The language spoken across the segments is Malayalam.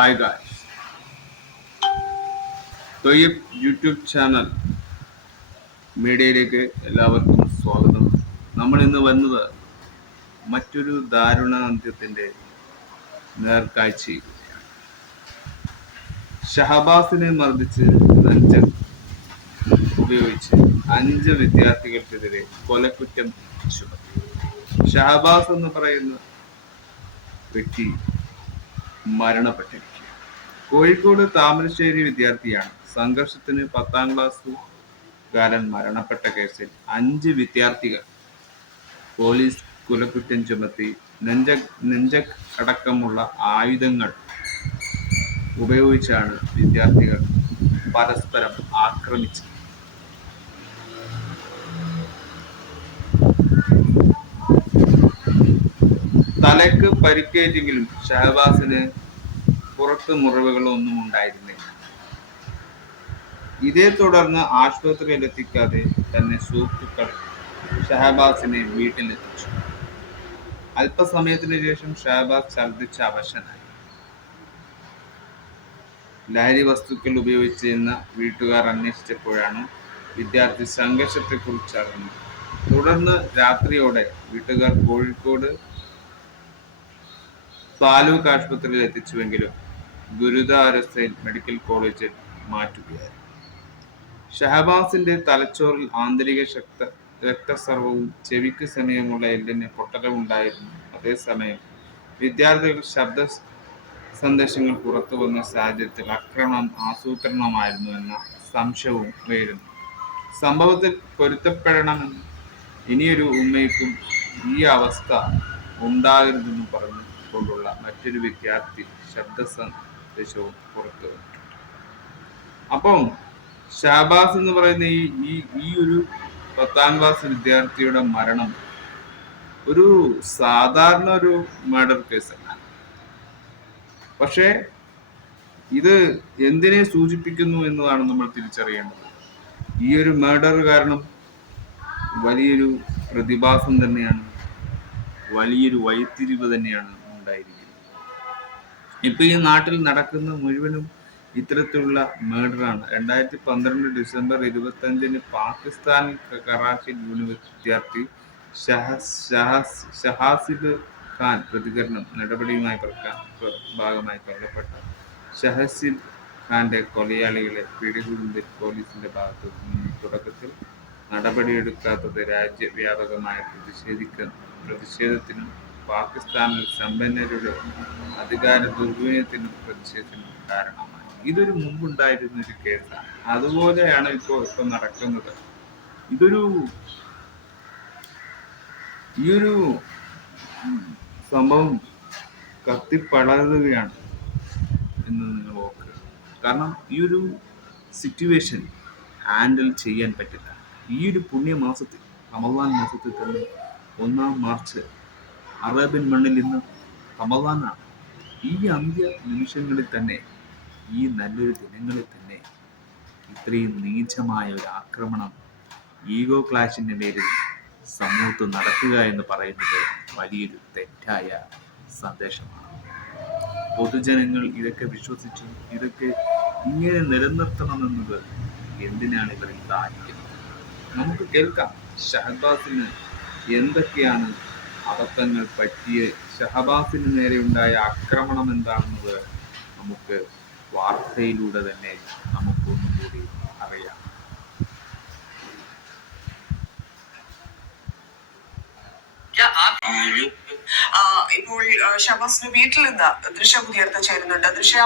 Hi guys, Thoyyib YouTube channel മീഡിയയിലേക്ക് എല്ലാവർക്കും സ്വാഗതം. നമ്മൾ ഇന്ന് വന്നത് മറ്റൊരു ദാരുണാന്ത്യത്തിൻ്റെ നേർക്കാഴ്ചയിൽ. ഷഹബാസിനെ മർദ്ദിച്ച് നഞ്ചക് ഉപയോഗിച്ച് 5 വിദ്യാർത്ഥികൾക്കെതിരെ കൊലക്കുറ്റം ചുമത്തി. ഷഹബാസ് എന്ന് പറയുന്ന വ്യക്തി മരണപ്പെട്ടിരിക്കുന്നു. കോഴിക്കോട് താമരശ്ശേരി വിദ്യാർത്ഥിയാണ്. സംഘർഷത്തിന് 10ാം ക്ലാസ്സുകാരൻ മരണപ്പെട്ട കേസിൽ 5 വിദ്യാർത്ഥികൾ പോലീസ് കൊലക്കുറ്റം ചുമത്തി. നെഞ്ചക് അടക്കമുള്ള ആയുധങ്ങൾ ഉപയോഗിച്ചാണ് വിദ്യാർത്ഥികൾ പരസ്പരം ആക്രമിച്ചത്. തലയ്ക്ക് പരിക്കേറ്റെങ്കിലും ഷഹബാസിന് പുറത്ത് മുറിവുകളൊന്നും ഉണ്ടായിരുന്നില്ല. ഇതേ തുടർന്ന് ആശുപത്രിയിൽ എത്തിക്കാതെ തന്നെ സുഹൃത്തുക്കൾ ഷഹബാസിനെ വീട്ടിലെത്തിച്ചു. അല്പസമയത്തിന് ശേഷം ഷഹബാസ് ഛർദ്ദിച്ച് അവശനായി. ലഹരി വസ്തുക്കൾ ഉപയോഗിച്ചെന്ന് വീട്ടുകാർ അന്വേഷിച്ചപ്പോഴാണ് വിദ്യാർത്ഥി സംഘർഷത്തെക്കുറിച്ച് അറിഞ്ഞത്. തുടർന്ന് രാത്രിയോടെ വീട്ടുകാർ കോഴിക്കോട് താലൂക്ക് ആശുപത്രിയിൽ എത്തിച്ചുവെങ്കിലും ഗുരുതരാവസ്ഥയിൽ മെഡിക്കൽ കോളേജിൽ മാറ്റുകയായിരുന്നു. ഷഹബാസിന്റെ തലച്ചോറിൽ ആന്തരിക രക്തസ്രവവും ചെവിക്ക് സമീപമുള്ള എല്ലിന് പൊട്ടലും ഉണ്ടായിരുന്നു. അതേസമയം വിദ്യാർത്ഥികൾ ശബ്ദ സന്ദേശങ്ങൾ പുറത്തു വന്ന സാഹചര്യത്തിൽ ആക്രമണം ആസൂത്രണമായിരുന്നു എന്ന സംശയവും ഉയരുന്നു. സംഭവത്തിൽ പൊരുത്തപ്പെടണമെന്ന് ഇനിയൊരു ഉമ്മയ്ക്കും ഈ അവസ്ഥ ഉണ്ടാകരുതെന്ന് പറഞ്ഞു കൊണ്ടുള്ള മറ്റൊരു വിദ്യാർത്ഥി ശബ്ദ സന്ദേശവും പുറത്തു വന്നിട്ടുണ്ട്. അപ്പം ഷഹബാസ് എന്ന് പറയുന്ന ഈ ഒരു 10ാം ക്ലാസ് വിദ്യാർത്ഥിയുടെ മരണം ഒരു സാധാരണ ഒരു മർഡർ കേസല്ല. പക്ഷേ ഇത് എന്തിനെ സൂചിപ്പിക്കുന്നു എന്നതാണ് നമ്മൾ തിരിച്ചറിയേണ്ടത്. ഈ ഒരു മർഡർ കാരണം വലിയൊരു പ്രതിഭാസം തന്നെയാണ്, വലിയൊരു വഴിത്തിരിവ് തന്നെയാണ് ഉണ്ടായിരിക്കുന്നത്. ഇപ്പൊ ഈ നാട്ടിൽ നടക്കുന്ന മുഴുവനും ഇത്തരത്തിലുള്ള മർഡറാണ്. 2012 ഡിസംബർ 25 പാകിസ്ഥാനിൽ കറാച്ചി യൂണിവേഴ്സിറ്റി വിദ്യാർത്ഥി ഷഹാസിബ് ഖാൻ പ്രതികരണം നടപടിയുമായി ഭാഗമായി കൊല്ലപ്പെട്ട ഷഹസിബ് ഖാന്റെ കൊലയാളികളെ പിടികൂടുന്നതിൽ പോലീസിന്റെ ഭാഗത്തു നിന്ന് തുടക്കത്തിൽ നടപടിയെടുക്കാത്തത് രാജ്യവ്യാപകമായ പ്രതിഷേധത്തിനും പാകിസ്ഥാനിൽ സമ്പന്നരുടെ അധികാര ദുർവിനിയോഗത്തിനും പ്രതിഷേധത്തിനും കാരണമായി. ഇതൊരു മുമ്പുണ്ടായിരുന്ന ഒരു കേസാണ്. അതുപോലെയാണ് ഇപ്പൊ നടക്കുന്നത്. ഈ ഒരു സംഭവം കത്തിപ്പടരുകയാണ് എന്ന് നിങ്ങൾ ഓർക്കുക. കാരണം ഈ ഒരു സിറ്റുവേഷൻ ഹാൻഡിൽ ചെയ്യാൻ പറ്റില്ല. ഈ ഒരു പുണ്യമാസത്തിൽ, റമദാൻ മാസത്തിൽ തന്നെ 1 മാർച്ച് അറേബ്യൻ മണ്ണിൽ ഇന്ന് റമദാനാണ്. ഈ അന്ത്യ നിമിഷങ്ങളിൽ തന്നെ, ഈ നല്ലൊരു ദിനങ്ങളിൽ തന്നെ ഇത്രയും നീചമായ ഒരു ആക്രമണം ഈഗോ ക്ലാഷിന്റെ പേരിൽ സമൂഹത്ത് നടക്കുക എന്ന് പറയുന്നത് വലിയൊരു തെറ്റായ സന്ദേശമാണ്. പൊതുജനങ്ങൾ ഇതൊക്കെ വിശ്വസിച്ച് ഇതൊക്കെ ഇങ്ങനെ നിലനിർത്തണമെന്നത് എന്തിനാണ് ഇവരിൽ താല്പര്യം? നമുക്ക് കേൾക്കാം ഷഹബാസിന് എന്തൊക്കെയാണ് അബദ്ധങ്ങൾ പറ്റിയ, ഷഹബാസിന് നേരെ ഉണ്ടായ ആക്രമണം എന്താണെന്നത് നമുക്ക് വാർത്തയിലൂടെ തന്നെ നമുക്കൊന്നും കൂടി അറിയാം. ഇപ്പോൾ ഷഹബാസിന്റെ വീട്ടിൽ നിന്ന് ദൃശ്യ പുതിയടുത്ത് ചേരുന്നുണ്ട്. ദൃശ്യ,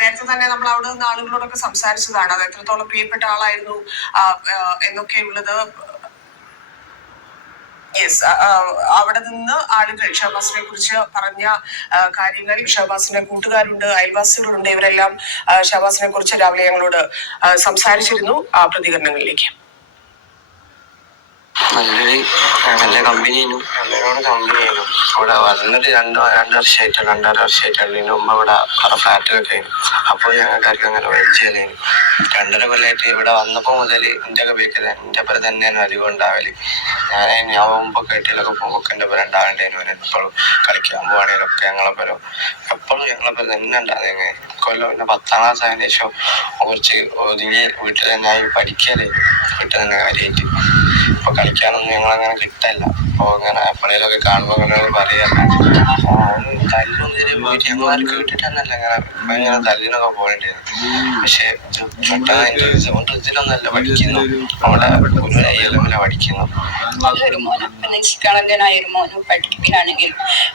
നേരത്തെ തന്നെ നമ്മൾ അവിടെ നിന്ന് ആളുകളോടൊക്കെ സംസാരിച്ചതാണ്. അത് എത്രത്തോളം പ്രിയപ്പെട്ട ആളായിരുന്നു എന്നൊക്കെയുള്ളത്. യെസ്, അവിടെ നിന്ന് ആളുകൾ ഷഹബാസിനെ കുറിച്ച് പറഞ്ഞ കാര്യങ്ങൾ, ഷഹബാസിന്റെ കൂട്ടുകാരുണ്ട്, അയൽവാസികളുണ്ട്, ഇവരെല്ലാം ഷഹബാസിനെ കുറിച്ച് രാവിലെ ഞങ്ങളോട് സംസാരിച്ചിരുന്നു. ആ പ്രതികരണങ്ങളിലേക്ക്. നല്ല കമ്പനിയായിരുന്നു, ഇവിടെ വന്നിട്ട് 2 വർഷമായിട്ടാണ്. ഇതിന് മുമ്പ് ഇവിടെ കുറെ ഫ്ലാറ്റുകളൊക്കെ ആയിരുന്നു. അപ്പോൾ ഞങ്ങൾക്കാർക്കും അങ്ങനെ വലിച്ചാലും 2.5 കൊല്ലമായിട്ട് ഇവിടെ വന്നപ്പോൾ മുതൽ എൻ്റെ ഒക്കെ ബേക്കത് എൻ്റെ പേര് തന്നെയാണ് അധികം ഉണ്ടാവല്. ഞാൻ മുമ്പ് കേട്ടിലൊക്കെ പോകുമ്പോൾ എൻ്റെ പേര് ഉണ്ടാവേണ്ടതിന് ഇപ്പോഴും കളിക്കാൻ പോവാണെങ്കിലൊക്കെ ഞങ്ങളെ പേരും എപ്പോഴും ഞങ്ങളപ്പോൾ തന്നെ ഉണ്ടാകും. കൊല്ലം പിന്നെ 10ാം ക്ലാസ് ആയതിനു ശേഷം കുറച്ച് ഒതുങ്ങി വീട്ടിൽ തന്നെ പഠിക്കല് വീട്ടിൽ തന്നെ കാര്യമായിട്ട്. ഇപ്പൊ കളിക്കാനൊന്നും ഞങ്ങളങ്ങനെ കിട്ടല്ല. അപ്പൊ അങ്ങനെ എപ്പോഴേലൊക്കെ കാണുമ്പോൾ അങ്ങനെ പറയാം തല്ലൊന്നും ഇതിൽ പോയിട്ട് ഞങ്ങളാരും കേട്ടിട്ടന്നല്ല ഇങ്ങനെ തല്ലിനൊക്കെ പോകേണ്ടിയത്. പക്ഷെ കൊണ്ട് ഇതിലൊന്നല്ല പഠിക്കുന്നു, നമ്മുടെ ഗുരുവയ്യലങ്ങനെ പഠിക്കുന്നു. നല്ലൊരു മോനും നിഷ്കളങ്കനായ ഒരു മോനും പഠിപ്പിക്കാണെങ്കിൽ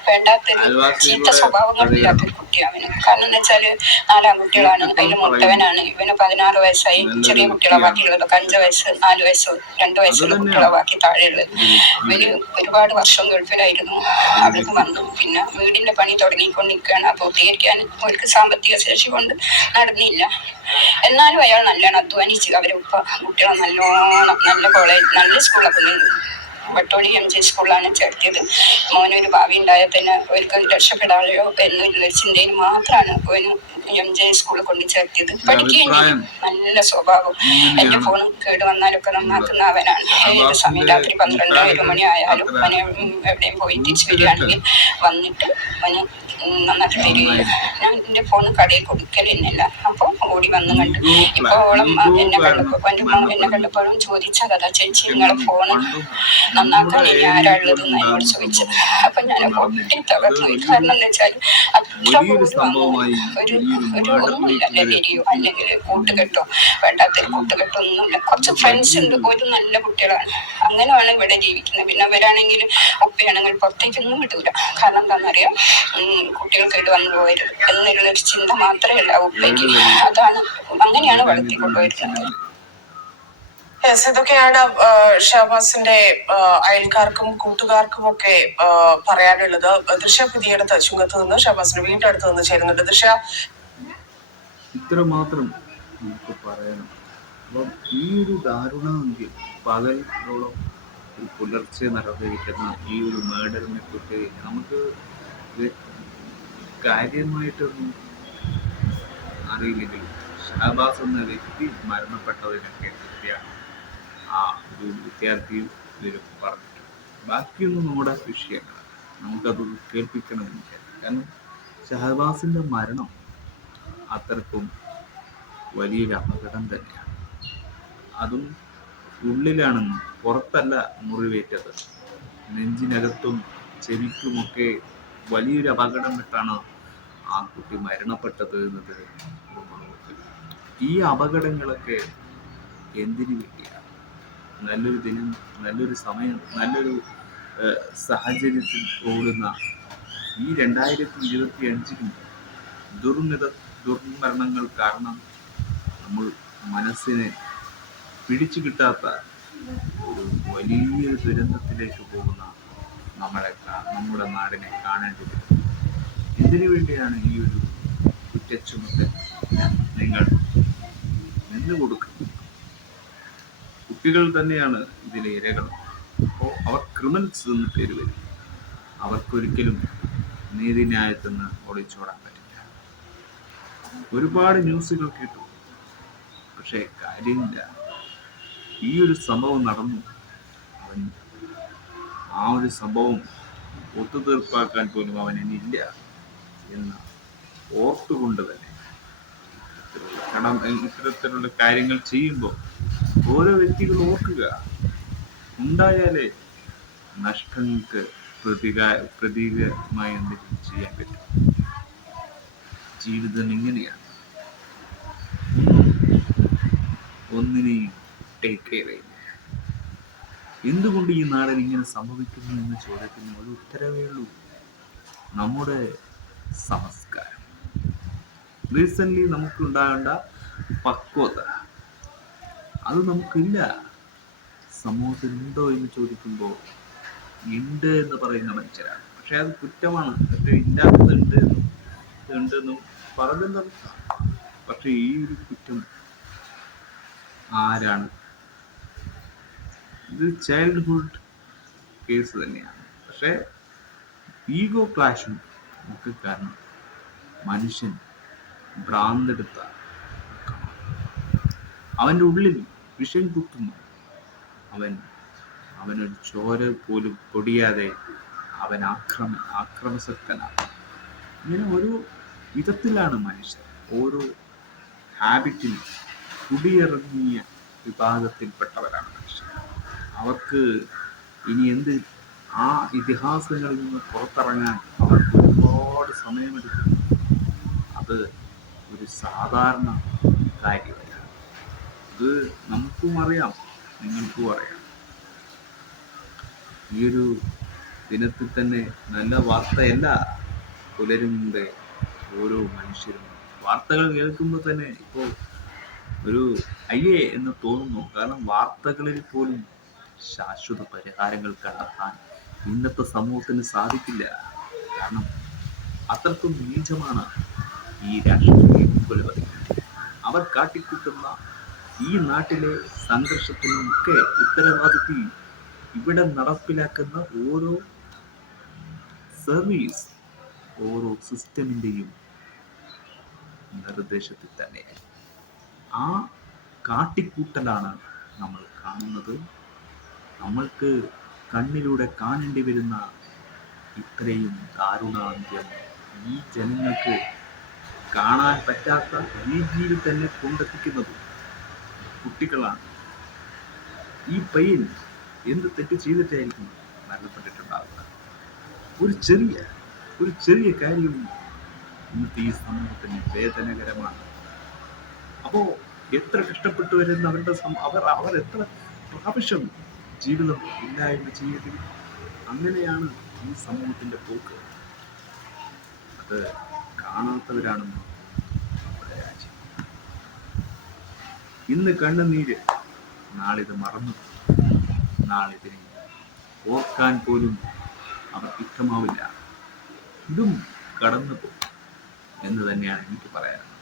വേണ്ടാത്തൊരു ചീത്ത സ്വഭാവങ്ങളില്ലാത്തൊരു കുട്ടിയാണ്. കാരണം എന്ന് വെച്ചാല് 4 ആൺകുട്ടികളാണ്, അതിൽ മൂത്തവനാണ്. ഇവന് 16 വയസ്സായി. ചെറിയ കുട്ടികളെ ബാക്കിയുള്ളതൊക്കെ 5 വയസ്സ് 4 വയസ്സ് 2 വയസ്സുള്ള കുട്ടികളെ ബാക്കി താഴെയുള്ളത്. ഇവര് ഒരുപാട് വർഷം ഗൾഫിലായിരുന്നു. അവിടുന്ന് വന്നു. പിന്നെ വീടിന്റെ പണി തുടങ്ങിക്കൊണ്ടിരിക്കുകയാണ്. പൂർത്തീകരിക്കാൻ അവർക്ക് സാമ്പത്തിക ശേഷി കൊണ്ട് നടന്നില്ല. എന്നാലും അയാൾ നല്ലോണം അധ്വാനിച്ച് അവരെ ഉപ്പ കുട്ടികളെ നല്ലോണം നല്ല കോളേജ് നല്ല സ്കൂളൊക്കെ വട്ടോളി MG സ്കൂളിലാണ് ചേർത്തിയത്. മോനൊരു ഭാവി ഉണ്ടായാൽ തന്നെ അവർക്ക് രക്ഷപ്പെടാതെയോ എന്നുള്ള ചിന്തയിൽ മാത്രമാണ് അവന് MJ സ്കൂളിൽ കൊണ്ട് ചേർത്തിയത്. പഠിക്കുകയും നല്ല സ്വഭാവം. എന്റെ ഫോൺ കേട് വന്നാലൊക്കെ നന്നാക്കുന്ന അവനാണ്. ഏത് സമയം രാത്രി 12-1 മണി ആയാലും അവന് എവിടെയും പോയി തിരിച്ചു വരികയാണെങ്കിൽ വന്നിട്ട് അവന് നന്നായിട്ട് തരികയില്ല. ഞാൻ എന്റെ ഫോൺ കടയിൽ കൊടുക്കലെന്നല്ല. അപ്പൊ ഓടി വന്ന് കണ്ട് ഇപ്പൊ ഓളം എന്നെ കണ്ടപ്പോ എന്നെ കണ്ടപ്പോഴും ചോദിച്ചതാ, ചേച്ചി നിങ്ങളെ ഫോണ് നന്നാക്കാൻ ഇനി ആരാളുള്ളത് എന്ന് എന്നോട് ചോദിച്ചത്. അപ്പൊ ഞാൻ പൊട്ടി തകർന്നു. കാരണം എന്താ വെച്ചാൽ അത്ര ഒന്നുമില്ല, ലഹരിയോ അല്ലെങ്കിൽ കൂട്ടുകെട്ടോ വേണ്ടാത്തൊരു കൂട്ടുകെട്ടോ ഒന്നുമില്ല. കുറച്ച് ഫ്രണ്ട്സ് ഉണ്ട്, ഒരു നല്ല കുട്ടികളാണ്. അങ്ങനെയാണ് ഇവിടെ ജീവിക്കുന്നത്. പിന്നെ അവരാണെങ്കിൽ ഉപ്പയാണെങ്കിൽ പുറത്തേക്കൊന്നും വിടൂല. കാരണം എന്താണെന്നറിയാം, കുട്ടികൾ കേട് വന്നു പോയത് എന്നുള്ളൊരു ചിന്ത മാത്രമേ ഉള്ള ഉപ്പയ്ക്ക്. അതാണ് അങ്ങനെയാണ് വളർത്തിക്കൊണ്ടുപോയിരുന്നത്. ഇതൊക്കെയാണ് ഷഹബാസിന്റെ അയൽക്കാർക്കും കൂട്ടുകാർക്കും ഒക്കെ പറയാനുള്ളത്. ദൃശ്യ പുതിയടുത്ത് ചുങ്കത്ത് നിന്ന് ഷഹബാസിന്റെ വീടിന്റെ അടുത്ത് നിന്ന് ചേരുന്നുണ്ട്. ദൃശ്യ, ഇത്ര മാത്രം നമുക്ക് പറയണം. അപ്പം ഈ ഒരു ദാരുണമെങ്കിൽ പകലോളം പുലർച്ചെ നടന്നിരിക്കുന്ന ഈ ഒരു മേഡറിനെ കുറിച്ച് നമുക്ക് കാര്യമായിട്ടൊന്നും അറിയില്ലെങ്കിലും ഷഹബാസ് എന്ന വ്യക്തി മരണപ്പെട്ടതിനൊക്കെ കൃത്യമാണ് ആ ഒരു വിദ്യാർത്ഥിയും ഇതിൽ പറഞ്ഞിട്ടുണ്ട്. ബാക്കിയൊന്നും നമ്മുടെ വിഷയങ്ങൾ നമുക്കത് കേൾപ്പിക്കണമെന്നില്ല. കാരണം ഷഹബാസിൻ്റെ മരണം അത്രക്കും വലിയൊരു അപകടം തന്നെയാണ്. അതും ഉള്ളിലാണെന്ന്, പുറത്തല്ല മുറിവേറ്റത്. നെഞ്ചിനകത്തും ചെവിക്കുമൊക്കെ വലിയൊരു അപകടം വിട്ടാണ് ആ കുട്ടി മരണപ്പെട്ടത് എന്നത്. ഈ അപകടങ്ങളൊക്കെ എന്തിനു വേണ്ടിയാണ്? നല്ലൊരു ദിനം, നല്ലൊരു സമയം, നല്ലൊരു സാഹചര്യത്തിൽ ഓടുന്ന ഈ 2025 ദുർമരണങ്ങൾ കാരണം നമ്മൾ മനസ്സിനെ പിടിച്ചു കിട്ടാത്ത ഒരു വലിയൊരു ദുരന്തത്തിലേക്ക് പോകുന്ന നമ്മുടെ നാടിനെ കാണേണ്ടി വരും. ഇതിനു വേണ്ടിയാണ് ഈ ഒരു കുറ്റച്ചുമത്തൽ നിങ്ങൾ നിന്ന് കൊടുക്കുന്നത്. കുട്ടികൾ തന്നെയാണ് ഇതിലെ ഇരകൾ. അപ്പോൾ അവർ ക്രിമിനൽസ് എന്ന് പേര് വരും. അവർക്കൊരിക്കലും നീതിന്യായത്തിൽ നിന്ന് ഒളിച്ചോടാൻ പറ്റില്ല. ഒരുപാട് ന്യൂസുകൾ കേട്ടു, പക്ഷേ കാര്യമില്ല. ഈ ഒരു സംഭവം നടന്നു. അവൻ ആ ഒരു സംഭവം ഒത്തുതീർപ്പാക്കാൻ പോലും അവൻ ഇനിയില്ല എന്ന് ഓർത്തുകൊണ്ട് തന്നെ ഇത്തരത്തിലുള്ള കാര്യങ്ങൾ ചെയ്യുമ്പോൾ ഓരോ വ്യക്തികൾ ഓർക്കുക, ഉണ്ടായാലേ നഷ്ടങ്ങൾക്ക് പ്രതീകമായി എന്തെങ്കിലും ചെയ്യാൻ പറ്റും. ജീവിതം ഇങ്ങനെയാണ്. ഒന്നിനെയും ടേക്ക് കെയർ ചെയ്യുന്നു. എന്തുകൊണ്ട് ഈ നാടിന് ഇങ്ങനെ സംഭവിക്കുന്നു എന്ന ചോദ്യത്തിന് ഒരു ഉത്തരവേ ഉള്ളൂ: നമ്മുടെ സംസ്കാരം. റീസെൻ്റ്ലി നമുക്കുണ്ടാകേണ്ട പക്വത അത് നമുക്കില്ല. സമൂഹത്തിൽ ഉണ്ടോ എന്ന് ചോദിക്കുമ്പോൾ ഉണ്ട് എന്ന് പറയുന്ന മനുഷ്യരാണ്. പക്ഷെ അത് കുറ്റമാണ്. പക്ഷേ ഇല്ലാത്തതുണ്ട് ഉണ്ടെന്നും പറഞ്ഞത്. പക്ഷെ ഈ ഒരു കുറ്റം ആരാണ്? ഇത് ചൈൽഡ്ഹുഡ് കേസ് തന്നെയാണ്. പക്ഷെ ഈഗോ ക്ലാഷും ഒക്കെ കാരണം മനുഷ്യൻ ഭ്രാന്തെടുത്ത അവൻ്റെ ഉള്ളിൽ വിഷം കുത്തുന്നു. അവനൊരു ചോര പോലും പൊടിയാതെ അവൻ ആക്രമസക്തനാണ്. ഇങ്ങനെ ഒരു വിധത്തിലാണ് മനുഷ്യർ ഓരോ ഹാബിറ്റിൽ കുടിയിറങ്ങിയ വിഭാഗത്തിൽപ്പെട്ടവരാണ് മനുഷ്യർ. അവർക്ക് ഇനി എന്ത് ആ ഇതിഹാസങ്ങളിൽ നിന്ന് പുറത്തിറങ്ങാൻ അവർക്ക് ഒരുപാട് സമയമെടുക്കും. അത് ഒരു സാധാരണ കാര്യമല്ല. ഇത് നമുക്കും അറിയാം, നിങ്ങൾക്കും അറിയാം. ഈ ഒരു ദിനത്തിൽ തന്നെ നല്ല വാർത്തയല്ല പുലരും മുമ്പേ ഓരോ മനുഷ്യരും വാർത്തകൾ കേൾക്കുമ്പോൾ തന്നെ ഇപ്പോൾ ഒരു അയ്യേ എന്ന് തോന്നുന്നു. കാരണം വാർത്തകളിൽ പോലും ശാശ്വത പരിഹാരങ്ങൾ കണ്ടെത്താൻ ഇന്നത്തെ സമൂഹത്തിന് സാധിക്കില്ല. കാരണം അത്രക്കും നീചമാണ് ഈ രാഷ്ട്രീയ കൊലപാതകം. അവർ കാട്ടിക്കൂട്ടുന്ന ഈ നാട്ടിലെ സംഘർഷത്തിനൊക്കെ ഉത്തരവാദിത്തി ഇവിടെ നടപ്പിലാക്കുന്ന ഓരോ സർവീസ്, ഓരോ സിസ്റ്റമിൻ്റെയും നിർദ്ദേശത്തിൽ തന്നെ ആ കാട്ടിക്കൂട്ടലാണ് നമ്മൾ കാണുന്നത്. നമ്മൾക്ക് കണ്ണിലൂടെ കാണേണ്ടി വരുന്ന ഇത്രയും ദാരുണാന്ത്യം ഈ ജനങ്ങൾക്ക് കാണാൻ പറ്റാത്ത രീതിയിൽ തന്നെ കൊണ്ടെത്തിക്കുന്നത് കുട്ടികളാണ്. ഈ പയ്യൻ എന്ത് തെറ്റ് ചെയ്തിട്ടായിരിക്കും മരണപ്പെട്ടിട്ടുണ്ടാകുക? ഒരു ചെറിയ കാര്യം ഇന്നത്തെ ഈ സമൂഹത്തിന് വേദനകരമാണ്. അപ്പോ എത്ര കഷ്ടപ്പെട്ടു വരുന്ന അവർ എത്ര പ്രാവശ്യം ജീവിതം ഇല്ലായ്മ ചെയ്യേണ്ടി. അങ്ങനെയാണ് ഈ സമൂഹത്തിന്റെ പോക്ക്. അത് കാണാത്തവരാണെന്ന് നമ്മുടെ രാജ്യം. ഇന്ന് കണ്ണുനീര്, നാളിത് മറന്നു, നാളിതിനെ ഓർക്കാൻ പോലും അവർക്ക് ഇഷ്ടമാവില്ല. ഇതും കടന്നു പോകും എന്ന് തന്നെയാണ് എനിക്ക് പറയാനുള്ളത്.